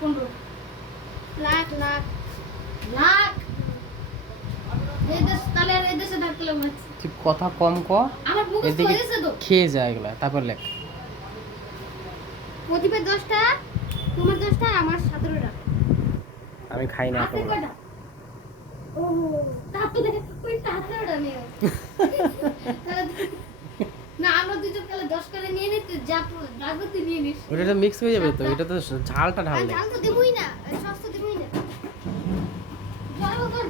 15 লাখ লাখ লাখ এই দেশ তাহলে আর এই দেশে থাকলে হচ্ছে তুই কথা কম ক, আমার মুখস্থ এদিকে হয়েছে তো খেয়ে যায় এগুলা, তারপর লেখ। প্রদীপের 10টা, তোমার 10টা, আমার 17টা। আমি খাই না হাতে এতগুলো। কয়টা? ও তারপরে ওই 17টা নিয়ে না আমরা দুজন কালে 10 করে নিয়ে নিতে যা রাজনীতি নিয়ে নিস। ওটা তো মিক্স হয়ে যাবে তো, এটা তো ঝালটা ঢাল আর দে। ঝাল তো দেবই না, সস তো দেবই না।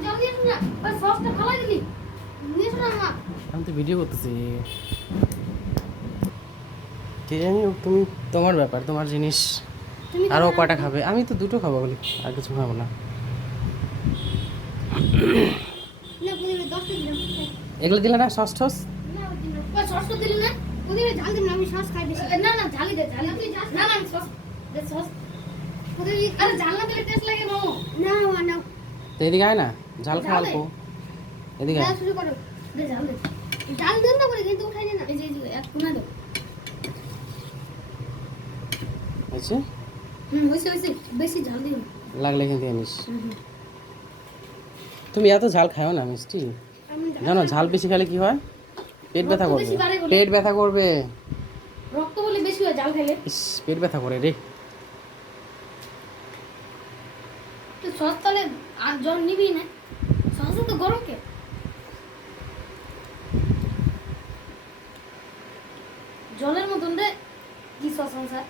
জল দিয়ে না, ওই সসটা ফালাই দিলি। নিয়ে শোনা মা। আমি তো ভিডিও করতেছি। কে জানি, তুমি তোমার ব্যাপার, তোমার জিনিস। তুমি আরও খাবে না? কয়টা খাবে? আমি তো দুটো খাবো বলি, আর কিছু খাবো না। না প্রদীপের 10টা দিলাম। এগুলো দিলে না সস টস? না ওই দিন ওই সসটা দিলি না? প্রদীপের ঝাল দিবি না, আমি সস খাই বেশি। না না ঝালই দে, ঝালই তুই যাস না। না আমি সস দে সস। প্রদীপ আরে ঝাল না দিলে টেস্ট লাগে মামু। না না তো এদিকে আয় না, ঝাল খা অল্প। এদিকে আয়। শুরু করো। দে ঝাল দে। ঝাল দেন না করে কিন্তু উঠাই না। এই যে এক কোনা দাও। হয়েছে? হইছে হইছে, বেশি ঝাল দিও না। লাগলে এখান থেকে নিস। তুমি এত ঝাল খাও না মিষ্টি, আমি জানো ঝাল বেশি খেলে কি হয়? পেট ব্যথা রক্ত করবে, বেশি বাড়ে বলে। পেট ব্যথা করবে। রক্ত বলে বেশি হয় ঝাল খেলে। ইস, পেট ব্যথা করে রে। তো সস তাহলে আর জল নিবি না, সস তো গরম কে। জলের মতন রে কি সস স্যার।